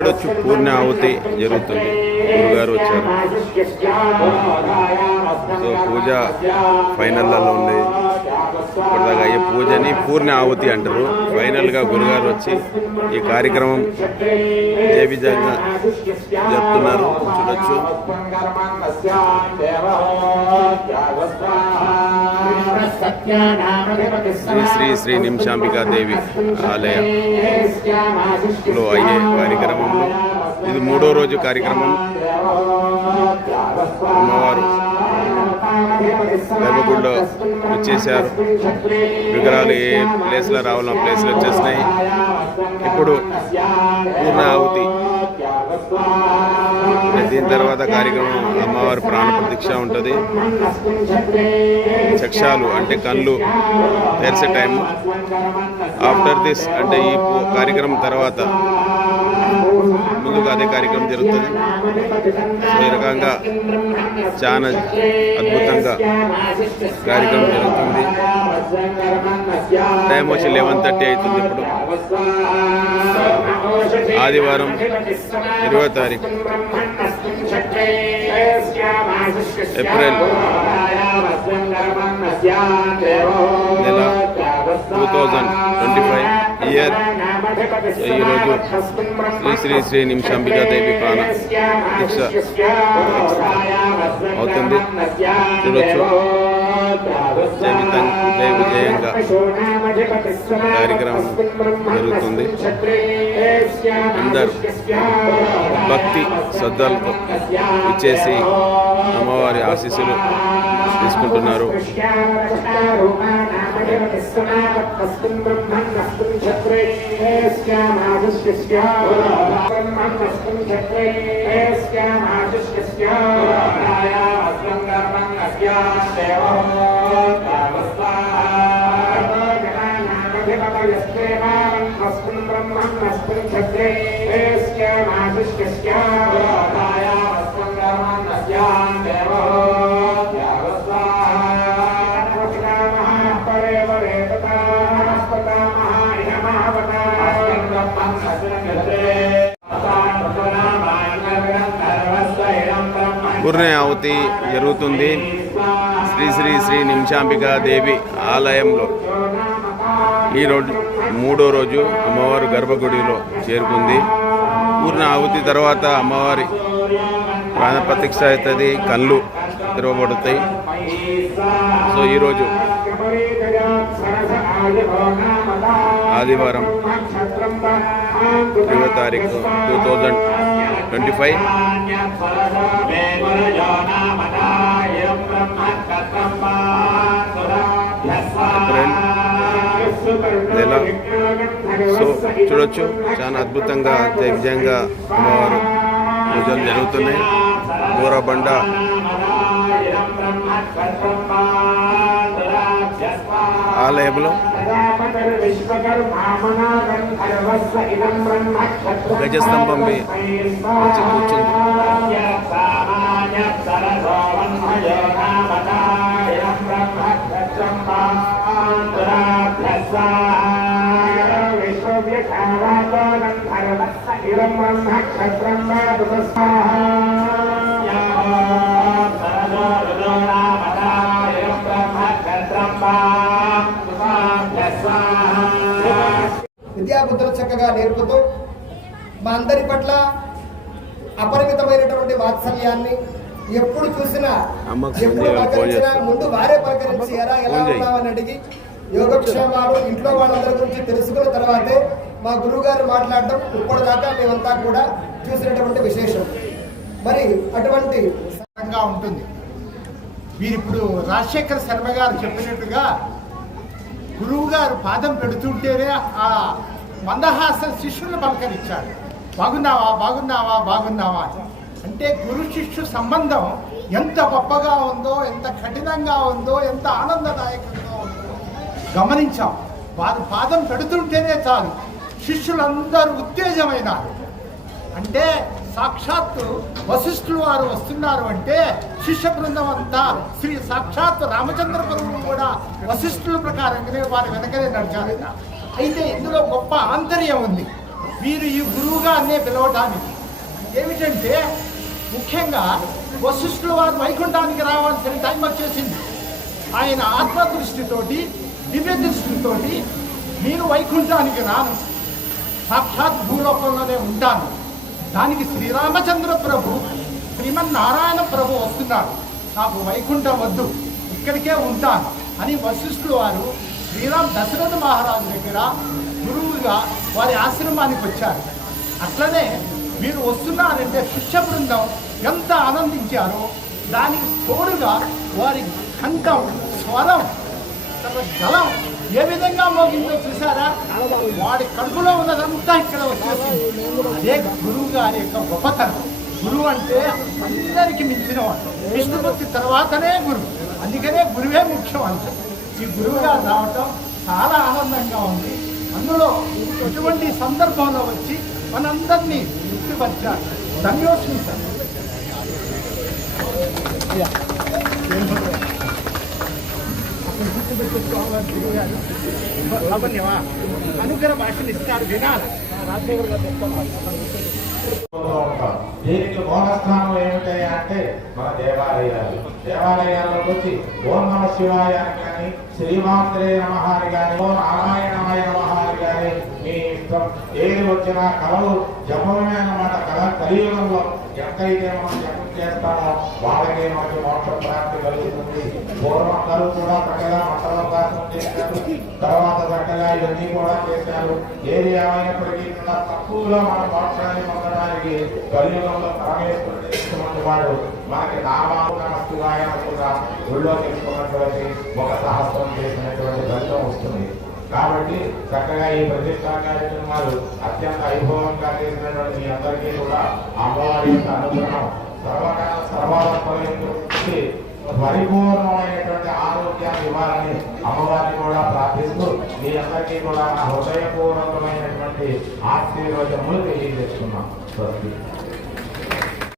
పూర్ణ ఆహుతి జరుగుతుంది. గురుగారు వచ్చారు. సో పూజ ఫైనల్లలో ఉంది. ఇప్పటిదాకా అయ్యే పూజని పూర్ణ ఆహుతి అంటారు. ఫైనల్గా గురుగారు వచ్చి ఈ కార్యక్రమం విజయంగా జరుపుతున్నారు. చూడొచ్చు. శ్రీ శ్రీ శ్రీ నిమిషాంబికాదేవి ఆలయంలో అయ్యే కార్యక్రమంలో ఇది 3వ రోజు కార్యక్రమం. అమ్మవారు గర్భగుడిలో వచ్చేసారు. విగ్రహాలు ఏ ప్లేస్లో రావాలో ఆ ప్లేస్లో వచ్చేసినాయి. ఇప్పుడు పూర్ణ ఆహుతి. దీని తర్వాత కార్యక్రమం అమ్మవారి ప్రాణ ప్రతీక్ష ఉంటుంది. చక్షాలు అంటే కళ్ళు తెరిసే టైము. ఆఫ్టర్ దిస్ అంటే ఈ కార్యక్రమం తర్వాత ముందుగా అదే కార్యక్రమం జరుగుతుంది. సో ఈ రకంగా చాలా అద్భుతంగా కార్యక్రమం జరుగుతుంది. టైం వచ్చి 11:30 అవుతుంది. ఇప్పుడు ఆదివారం 20వ తారీఖు ఏప్రిల్ నెల 2025 ఇయర్. ఈరోజు శ్రీ శ్రీ శ్రీ నిమిషాంబికాదేవి ప్రాణ దీక్ష అవుతుంది. చూడొచ్చు. జయ విజయంగా కార్యక్రమం జరుగుతుంది. అందరూ భక్తి శ్రద్ధలతో ఇచ్చేసి అమ్మవారి ఆశీస్సులు తీసుకుంటున్నారు. పూర్ణ ఆహుతి జరుగుతుంది శ్రీ శ్రీ శ్రీ నిమిషాంబికాదేవి ఆలయంలో. ఈరోజు 3వ రోజు అమ్మవారు గర్భగుడిలో చేరుకుంది. పూర్ణ ఆహుతి తర్వాత అమ్మవారి ప్రాణ ప్రతీక్ష అవుతుంది. కళ్ళు తెరవబడతాయి. సో ఈరోజు ఆదివారం 20వ తారీఖు 2025 ఏప్రిల్ నెల. సో చూడొచ్చు. చాలా అద్భుతంగా విజయంగా అమ్మవారు పూజలు జరుగుతున్నాయి. బోరబండ ఆలయంలో గజస్తంభం వచ్చి కూర్చుంది. విద్యాబుద్ధులు చక్కగా నేర్పుతూ మా అందరి పట్ల అపరిమితమైనటువంటి వాత్సల్యాన్ని ఎప్పుడు చూసినా ఎప్పుడు పలకరించినా ముందు వారే పలకరించి ఎలా ఉన్నామని అడిగి యోగక్షేమాలు ఇంట్లో వాళ్ళందరి గురించి తెలుసుకున్న తర్వాతే మా గురువు గారు మాట్లాడడం ఇప్పటిదాకా మేమంతా కూడా చూసినటువంటి విశేషం. మరి అటువంటి సంగా ఉంటుంది. వీరిప్పుడు రాజశేఖర శర్మ గారు చెప్పినట్టుగా గురువు గారు పాదం పెడుతుంటేనే ఆ మందహాస శిష్యులను పలకరించాడు. బాగున్నావా బాగున్నావా బాగున్నావా అంటే గురు శిష్యు సంబంధం ఎంత గొప్పగా ఉందో, ఎంత కఠినంగా ఉందో, ఎంత ఆనందదాయకంగా ఉందో గమనించాం. వారు పాదం పెడుతుంటేనే చాలు శిష్యులందరూ ఉత్తేజమైనారు. అంటే సాక్షాత్తు వశిష్ఠులు వారు వస్తున్నారు అంటే శిష్య బృందం అంతా శ్రీ సాక్షాత్ రామచంద్ర ప్రభువు కూడా వశిష్ఠుల ప్రకారంగానే వారి వెనకనే నడిచారు. అయితే ఇందులో గొప్ప ఆంతర్యం ఉంది. మీరు ఈ గురువుగా అనే పిలవటానికి ఏమిటంటే ముఖ్యంగా వశిష్ఠుల వారు వైకుంఠానికి రావాల్సిన టైం వచ్చేసింది. ఆయన ఆత్మదృష్టితోటి దివ్య దృష్టితోటి నేను వైకుంఠానికి రాను, సాక్షాత్ భూలోకంలోనే ఉంటాను, దానికి శ్రీరామచంద్ర ప్రభు శ్రీమన్నారాయణ ప్రభు వస్తున్నాడు, నాకు వైకుంఠం వద్దు, ఇక్కడికే ఉంటాను అని వశిష్ఠుల వారు దశరథ మహారాజు దగ్గర గురువుగా వారి ఆశ్రమానికి వచ్చారు. అట్లనే మీరు వస్తున్నారంటే శిష్య బృందం ఎంత ఆనందించారో దానికి తోడుగా వారి కంఠం స్వరం గలం ఏ విధంగా మోగిందో చూసారా? వాడి కడుపులో ఉన్నదంతా ఇక్కడ వచ్చేసింది. అదే గురువు గారి యొక్క గొప్పతనం. గురువు అంటే అందరికి మించిన వాడు, విష్ణుమూర్తి తర్వాతనే గురువు, అందుకనే గురువే ముఖ్యం అంట. ఈ గురువు గారు రావటం చాలా ఆనందంగా ఉంది. అందులో ఇటువంటి సందర్భంలో వచ్చి మనందరినీ తృప్తిపరిచారు. ధన్యోస్మి సార్. అనుగ్రహ భాషలు ఇస్తారు, వినాలి. దీనికి మూలస్థానం ఏమిటి అంటే మన దేవాలయాల్లోకి వచ్చి ఓం నమ శివాయ అని కానీ శ్రీమాత్రే నమః అని కానీ ఓం నారాయణాయ నమః అని కానీ మీ ఇష్టం ఏది వచ్చినా కలలు జపమే అన్నమాట. కలియుగంలో ఎంతైతే మనం జపం చేస్తామో వాళ్ళకి మనకి మోక్ష ప్రాప్తి కలుగుతుంది. పూర్వం అందరూ కూడా చక్కగా మంటలోపాసనం చేశారు, తర్వాత చక్కగా ఇవన్నీ కూడా చేశారు. ఏది ఏమైనప్పటికీ కూడా తక్కువలో మన మోక్షాన్ని పొందడానికి కలియుగంలో పరమేశ్వరుడు వాడు మనకి నామాలు నమస్తుగాయ కూడా గుళ్ళో తెలుసుకున్నటువంటి ఒక సహస్రం చేసినటువంటి ఫలితం వస్తుంది. కాబట్టి చక్కగా ఈ ప్రతిష్టా కార్యక్రమాలు అత్యంత వైభవంగా చేసినటువంటి మీ అందరికీ కూడా అమ్మవారి యొక్క అనుగ్రహం సర్వకాల సర్వాత్మకి పరిపూర్ణమైనటువంటి ఆరోగ్యాన్ని ఇవ్వాలని అమ్మవారిని కూడా ప్రార్థిస్తూ మీ అందరికీ కూడా నా హృదయపూర్వకమైనటువంటి ఆశీర్వచనములు తెలియజేస్తున్నాం.